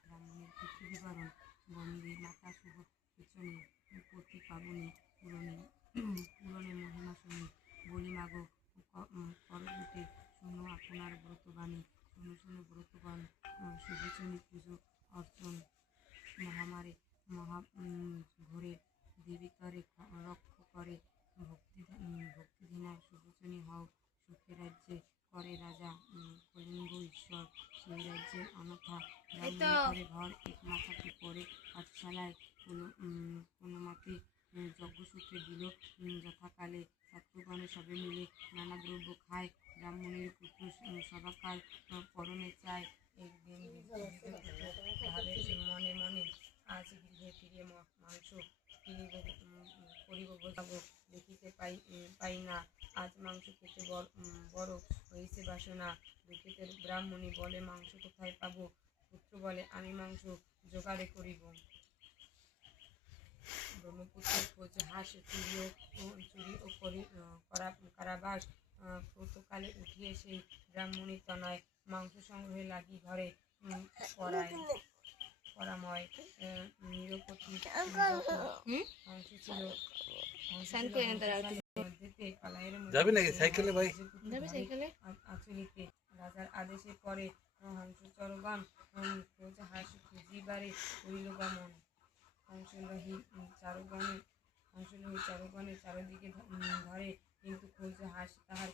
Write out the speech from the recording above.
ব্রাহ্মণের পৃথিবীবরণ বন্দী মাতা শুভ পিছনে প্রতি পাবনী পুরনে মহিমা শুনি বলি মাগো করজুতে শুনো আপনার ব্রতবাণী শুনো শুনো ব্রতগণ শুভচনী পুজো অর্চন মহামারে ঘোরে দেবিকারে রক্ষ করে ভক্তিধীনায় শুভচনী হও সুখে রাজ্যে করে রাজা কলিঙ্গ ঈশ্বর সেই রাজ্যের অনাথা ব্রাহ্মণের ঘর এক মাথাটি পরে পাঠশালায় কোনো মতে যজ্ঞসূত্রে দিল যথাকালে ছাত্রগণে সবে মিলে নানা দ্রব্য খায় ব্রাহ্মণের পুত্র সদাকাল পরনে চায় একদিন মনে মনে আজ গৃহে ফিরে মাংস করিব বোঝাবো দেখিতে পাই না আজ মাংস খেতে বড় হয়েছে বাসনা দুঃখিতে ব্রাহ্মণী বলে মাংস কোথায় পাবো পুত্র বলে আমি মাংস জোগাড়ে করিব ব্রহ্মপুত্রের খোঁজ হাঁস চুরি ও কারাবাস প্রতকালে উঠিয়ে সেই ব্রাহ্মণী তনয় মাংস সংগ্রহে লাগি ঘরে পরাময় নিরপতি অংশ ছিল আচলিতে রাজার আদেশে পরে হংসচরগণ খোঁজ হাঁস খুঁজিবারে করিল গমন হংসলোহী চারুগণের চারুদিকে ধরে কিন্তু খোঁজ হাঁস তাহার